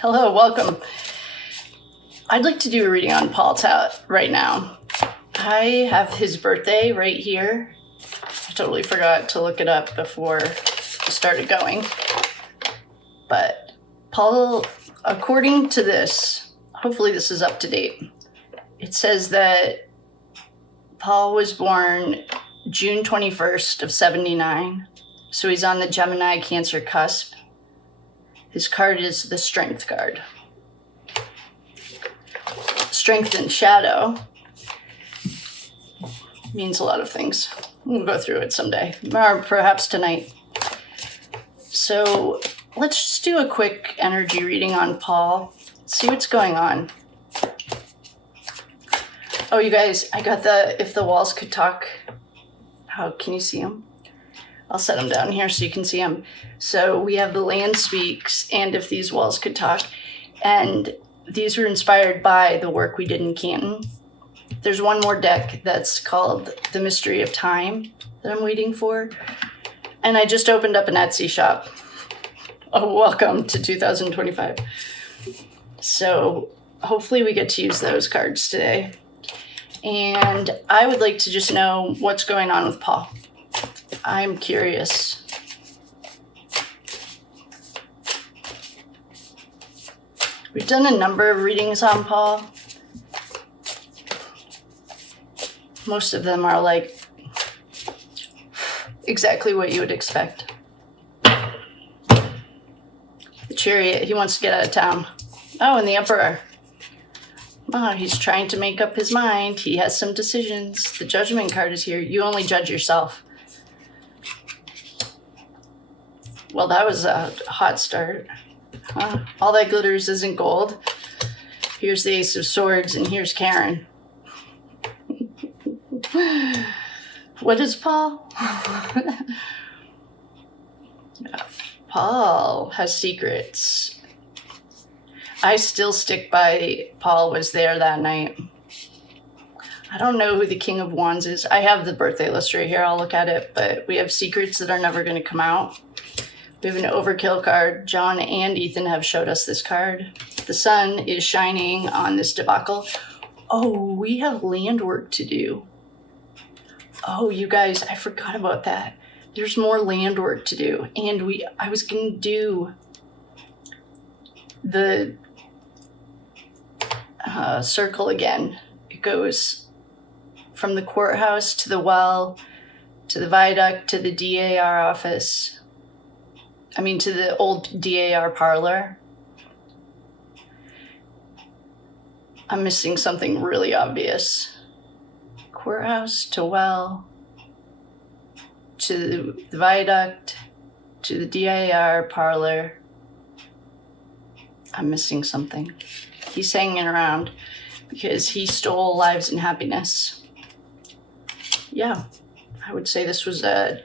Hello, welcome. I'd like to do a reading on Paul's hat right now. I have his birthday right here. I totally forgot to look it up before we started going. But Paul, according to this, hopefully this is up to date, it says that Paul was born June 21st of 79. So he's on the Gemini Cancer cusp. His card is the Strength card. Strength in shadow means a lot of things. We'll go through it someday, or perhaps tonight. So let's just do a quick energy reading on Paul. See what's going on. Oh, you guys, I got the If the Walls Could Talk. How can you see them? I'll set them down here so you can see them. So we have The Land Speaks and If These Walls Could Talk. And these were inspired by the work we did in Canton. There's one more deck that's called The Mystery of Time that I'm waiting for. And I just opened up an Etsy shop. Oh, welcome to 2025. So hopefully we get to use those cards today. And I would like to just know what's going on with Paul. I'm curious. We've done a number of readings on Paul. Most of them are like exactly what you would expect. The Chariot, he wants to get out of town. Oh, and the Emperor. Oh, he's trying to make up his mind. He has some decisions. The Judgment card is here. You only judge yourself. Well, that was a hot start. Huh? All that glitters isn't gold. Here's the Ace of Swords, and here's Karen. What is Paul? Paul has secrets. I still stick by Paul was there that night. I don't know who the King of Wands is. I have the birthday list right here. I'll look at it, but we have secrets that are never going to come out. We have an overkill card. John and Ethan have showed us this card. The sun is shining on this debacle. Oh, we have land work to do. Oh, you guys, I forgot about that. There's more land work to do. And I was going to do the circle again. It goes from the courthouse to the well, to the viaduct, to the DAR office. To the old DAR parlor. I'm missing something really obvious. Courthouse to well, to the viaduct, to the DAR parlor. I'm missing something. He's hanging around because he stole lives and happiness. Yeah, I would say this was a...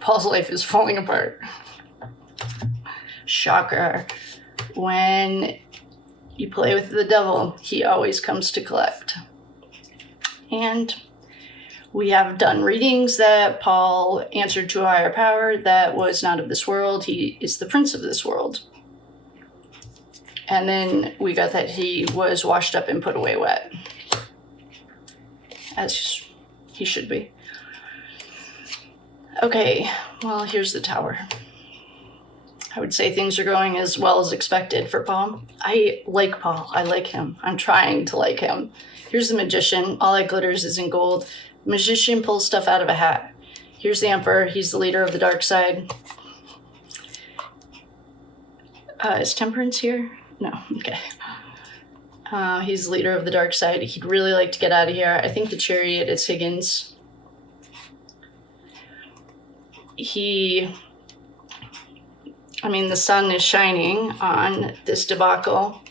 Paul's life is falling apart. Shocker. When you play with the devil, he always comes to collect. And we have done readings that Paul answered to a higher power that was not of this world. He is the prince of this world. And then we got that he was washed up and put away wet. As he should be. Okay, well, here's the tower. I would say things are going as well as expected for Paul. I like Paul. I like him. I'm trying to like him. Here's the Magician. All that glitters isn't gold. Magician pulls stuff out of a hat. Here's the Emperor. He's the leader of the dark side. Is Temperance here? No, okay. He's the leader of the dark side. He'd really like to get out of here. I think the Chariot is Higgins. The sun is shining on this debacle.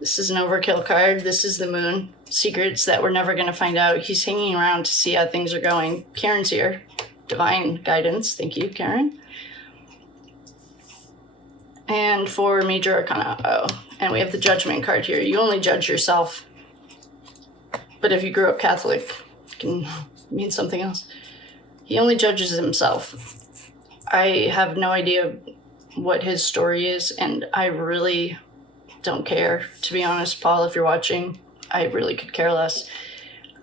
This is an overkill card. This is the moon. Secrets that we're never going to find out. He's hanging around to see how things are going. Karen's here. Divine guidance. Thank you, Karen. And for Major Arcana. And we have the Judgment card here. You only judge yourself. But if you grew up Catholic, it can mean something else. He only judges himself. I have no idea what his story is, and I really don't care, to be honest. Paul, if you're watching, I really could care less.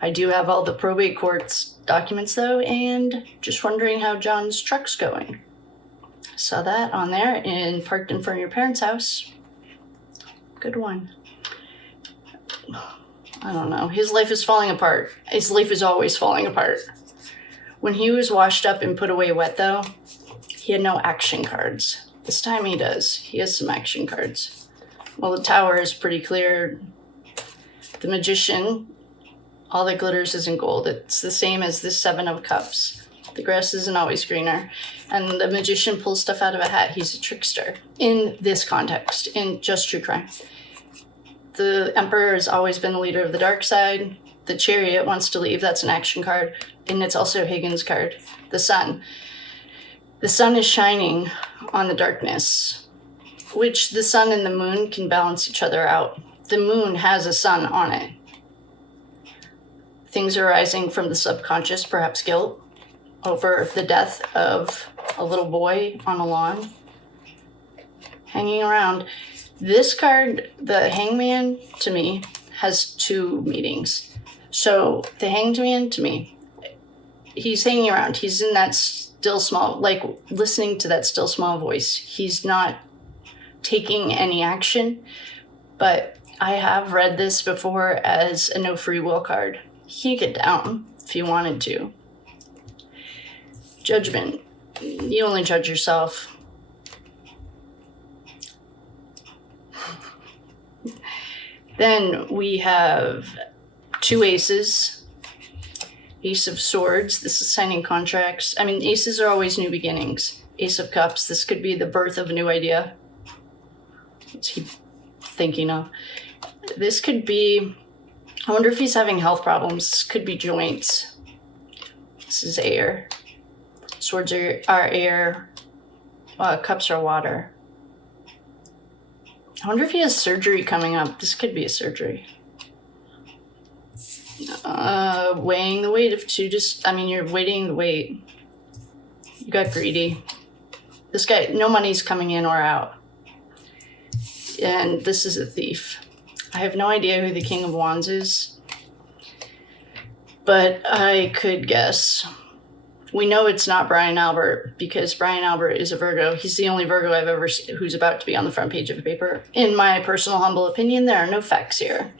I do have all the probate court's documents though, and just wondering how John's truck's going. Saw that on there and parked in front of your parents' house. Good one. I don't know. His life is falling apart. His life is always falling apart. When he was washed up and put away wet though, he had no action cards. This time he does. He has some action cards. Well, the tower is pretty clear. The magician, all that glitters isn't gold. It's the same as this 7 of cups. The grass isn't always greener. And the magician pulls stuff out of a hat. He's a trickster. In this context, in just true crime. The Emperor has always been the leader of the dark side. The Chariot wants to leave. That's an action card. And it's also a Higgins card. The sun. The sun is shining on the darkness, which the sun and the moon can balance each other out. The moon has a sun on it. Things are arising from the subconscious, perhaps guilt, over the death of a little boy on a lawn, hanging around. This card, the Hangman, to me, has 2 meanings. So the Hanged Man, to me, he's hanging around. He's in that still small, like listening to that still small voice. He's not taking any action, but I have read this before as a no free will card. He could get down if he wanted to. Judgment. You only judge yourself. Then we have 2 aces. Ace of Swords. This is signing contracts. I mean, aces are always new beginnings. Ace of Cups. This could be the birth of a new idea. What's he thinking of? This could be, I wonder if he's having health problems. This could be joints. This is air. Swords are air. Cups are water. I wonder if he has surgery coming up. This could be a surgery. Weighing the weight of 2, you're weighting the weight. You got greedy. This guy, no money's coming in or out. And this is a thief. I have no idea who the King of Wands is, but I could guess. We know it's not Brian Albert because Brian Albert is a Virgo. He's the only Virgo I've ever seen who's about to be on the front page of a paper. In my personal humble opinion, there are no facts here.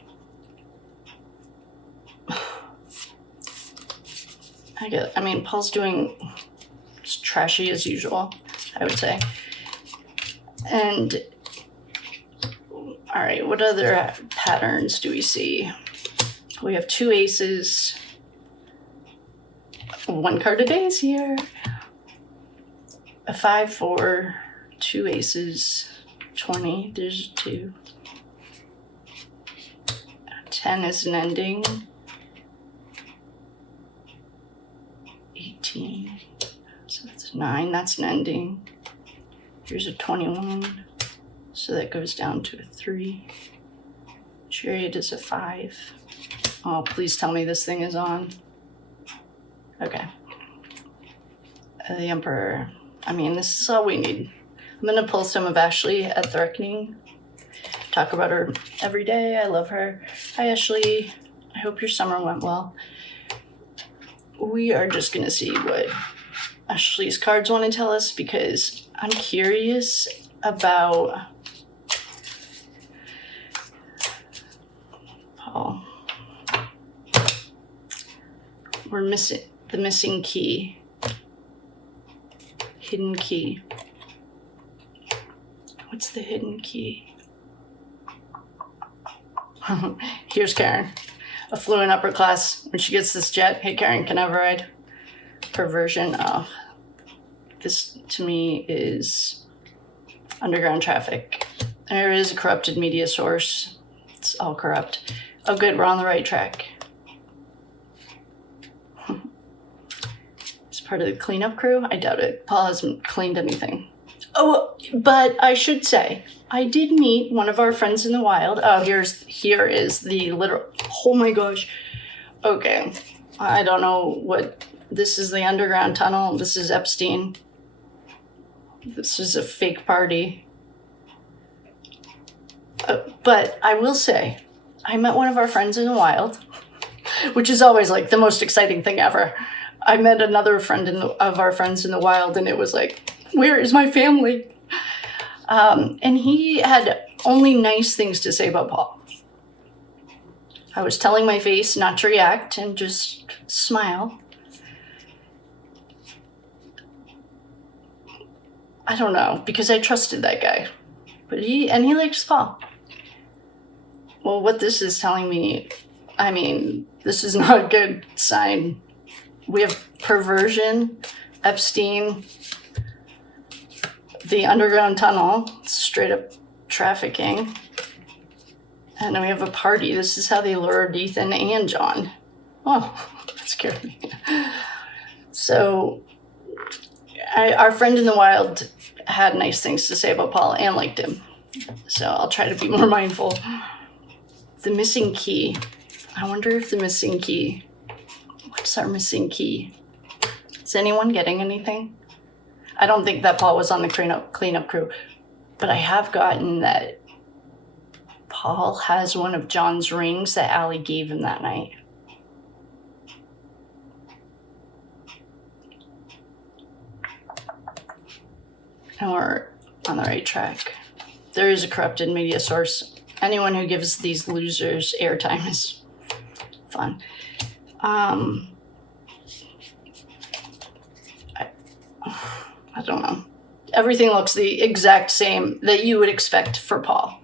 Paul's doing just trashy as usual, I would say. And all right, what other patterns do we see? We have 2 aces. 1 card a day is here. A 5, 4, 2 aces, 20, there's 2. 10 is an ending. 18, so that's a 9, that's an ending. Here's a 21. So that goes down to a 3. Chariot is a 5. Oh, please tell me this thing is on. Okay. The Emperor. This is all we need. I'm going to pull some of Ashley at the Reckoning. Talk about her every day. I love her. Hi, Ashley. I hope your summer went well. We are just going to see what Ashley's cards want to tell us because I'm curious about Paul. We're missing the missing key. Hidden key. What's the hidden key? Here's Karen. Affluent upper class. When she gets this jet, hey Karen, can I have a ride? Perversion. Oh, this to me is underground traffic. There is a corrupted media source. It's all corrupt. Oh good, we're on the right track. It's part of the cleanup crew? I doubt it. Paul hasn't cleaned anything. Oh, but I should say, I did meet one of our friends in the wild. Oh, here is the literal, oh my gosh. Okay, I don't know what, this is the underground tunnel. This is Epstein. This is a fake party. But I will say, I met one of our friends in the wild, which is always like the most exciting thing ever. I met another friend of our friends in the wild, and it was like, where is my family? And he had only nice things to say about Paul. I was telling my face not to react and just smile. I don't know, because I trusted that guy. But he likes Paul. Well, what this is telling me, I mean, this is not a good sign. We have perversion, Epstein, the underground tunnel, straight up trafficking. And then we have a party. This is how they lured Ethan and John. Oh, that scared me. So, our friend in the wild had nice things to say about Paul and liked him. So I'll try to be more mindful. The missing key. I wonder if the missing key. What's our missing key? Is anyone getting anything? I don't think that Paul was on the cleanup crew, but I have gotten that Paul has one of John's rings that Allie gave him that night. And we're on the right track. There is a corrupted media source. Anyone who gives these losers airtime is fun. I don't know. Everything looks the exact same that you would expect for Paul.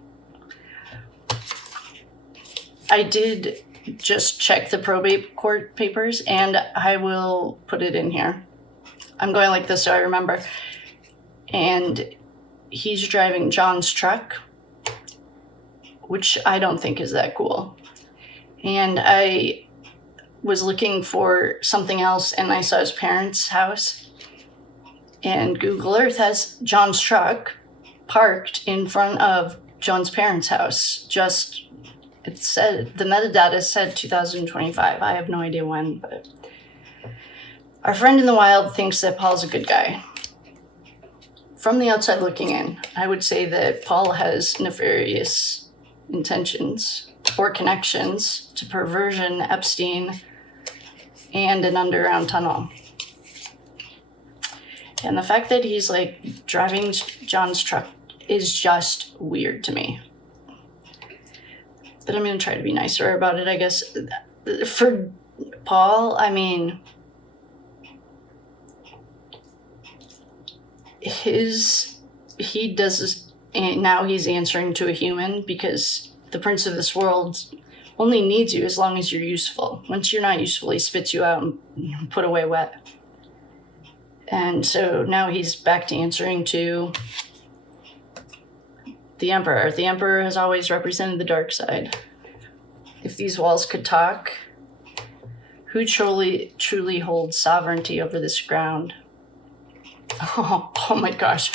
I did just check the probate court papers, and I will put it in here. I'm going like this so I remember. And he's driving John's truck, which I don't think is that cool. And I was looking for something else, and I saw his parents' house. And Google Earth has John's truck parked in front of John's parents' house. It said, the metadata said 2025. I have no idea when, but our friend in the wild thinks that Paul's a good guy. From the outside looking in, I would say that Paul has nefarious intentions or connections to perversion, Epstein, and an underground tunnel. And the fact that he's like driving John's truck is just weird to me. But I'm going to try to be nicer about it, I guess. For Paul, I mean, he does this, and now he's answering to a human because the prince of this world only needs you as long as you're useful. Once you're not useful, he spits you out and put away wet. And so now he's back to answering to the Emperor. The Emperor has always represented the dark side. If these walls could talk, who truly holds sovereignty over this ground? Oh my gosh.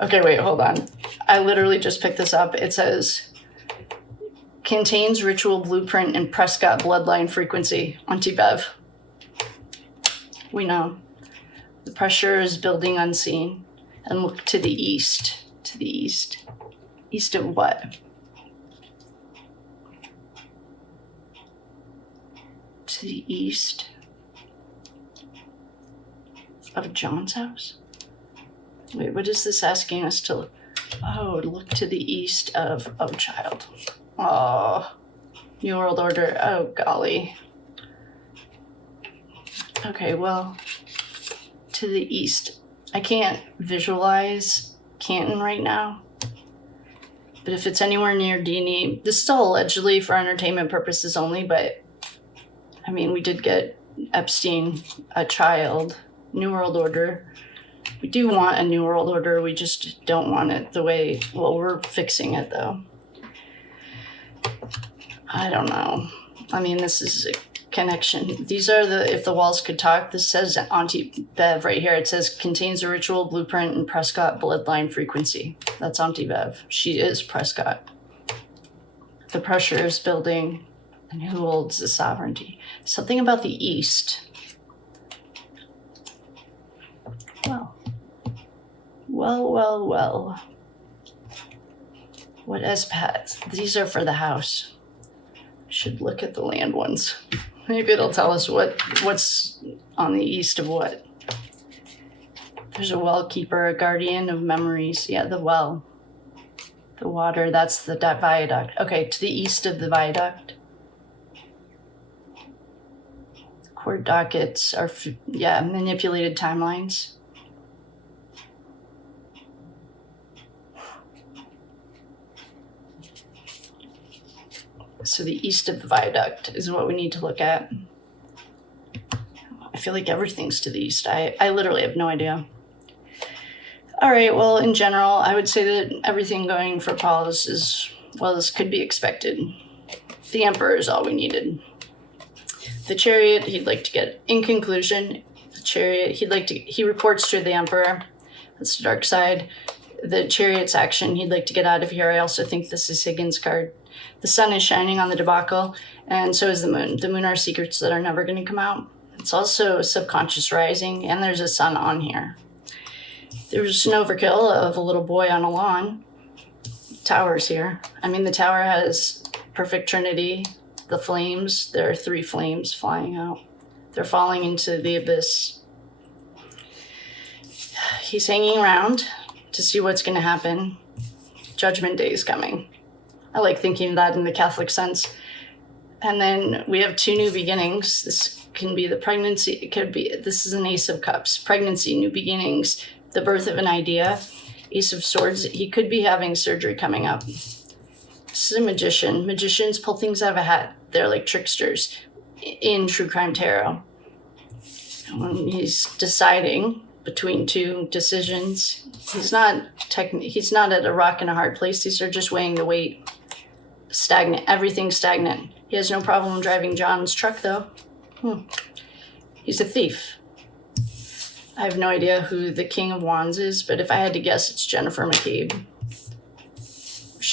Okay, wait, hold on. I literally just picked this up. It says, contains ritual blueprint and Prescott bloodline frequency. Auntie Bev. We know. The pressure is building unseen. And look to the east. To the east. East of what? To the east of John's house? Wait, what is this asking us to look? Oh, look to the east of child. Oh, New World Order. Oh, golly. Okay, well, to the east. I can't visualize Canton right now. But if it's anywhere near D&E, this is still allegedly for entertainment purposes only, but I mean, we did get Epstein, a child, New World Order. We do want a New World Order, we just don't want it the way, well, we're fixing it though. I don't know. I mean, this is a connection. These are if the walls could talk, this says Auntie Bev right here. It says contains a ritual blueprint and Prescott bloodline frequency. That's Auntie Bev. She is Prescott. The pressure is building, and who holds the sovereignty? Something about the East. Well, Well, well, well. What has? These are for the house. I should look at the land ones. Maybe it'll tell us what's on the east of what. There's a well keeper, a guardian of memories. Yeah, the well. The water, that's the viaduct. Okay, to the east of the viaduct. Court dockets are, manipulated timelines. So the east of the viaduct is what we need to look at. I feel like everything's to the east. I literally have no idea. All right, well, in general, I would say that everything going for Paulus is, well, as could be expected. The Emperor is all we needed. The Chariot, he'd like to get, in conclusion, the Chariot, he reports to the Emperor. That's the dark side. The Chariot's action, he'd like to get out of here. I also think this is Higgins' card. The sun is shining on the debacle, and so is the moon. The moon are secrets that are never going to come out. It's also a subconscious rising, and there's a sun on here. There's an overkill of a little boy on a lawn. Towers here. I mean, the tower has perfect trinity. The flames, there are 3 flames flying out. They're falling into the abyss. He's hanging around to see what's going to happen. Judgment Day is coming. I like thinking of that in the Catholic sense. And then we have 2 new beginnings. This can be the pregnancy. This is an Ace of Cups. Pregnancy, new beginnings, the birth of an idea. Ace of Swords, he could be having surgery coming up. This is a magician. Magicians pull things out of a hat. They're like tricksters in True Crime Tarot. When he's deciding between 2 decisions, he's not at a rock and a hard place. These are just weighing the weight. Stagnant. Everything's stagnant. He has no problem driving John's truck, though. He's a thief. I have no idea who the King of Wands is, but if I had to guess, it's Jennifer McCabe.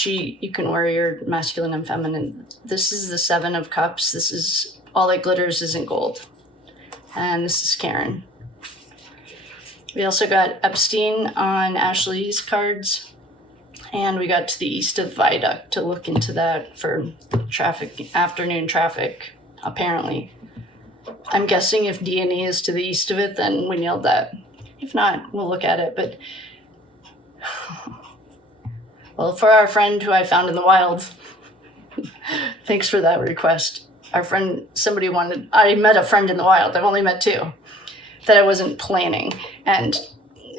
You can worry your masculine and feminine. This is the 7 of Cups. This is all that glitters isn't gold. And this is Karen. We also got Epstein on Ashley's cards. And we got to the east of the viaduct to look into that for traffic, afternoon traffic, apparently. I'm guessing if D&E is to the east of it, then we nailed that. If not, we'll look at it. But, well, for our friend who I found in the wild, thanks for that request. Our friend, I met a friend in the wild. I've only met 2 that I wasn't planning. And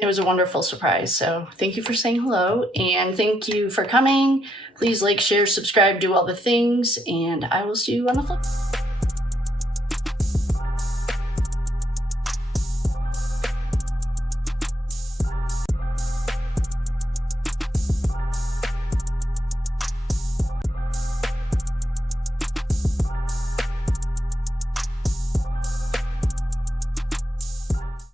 it was a wonderful surprise. So thank you for saying hello, and thank you for coming. Please like, share, subscribe, do all the things, and I will see you on the flip.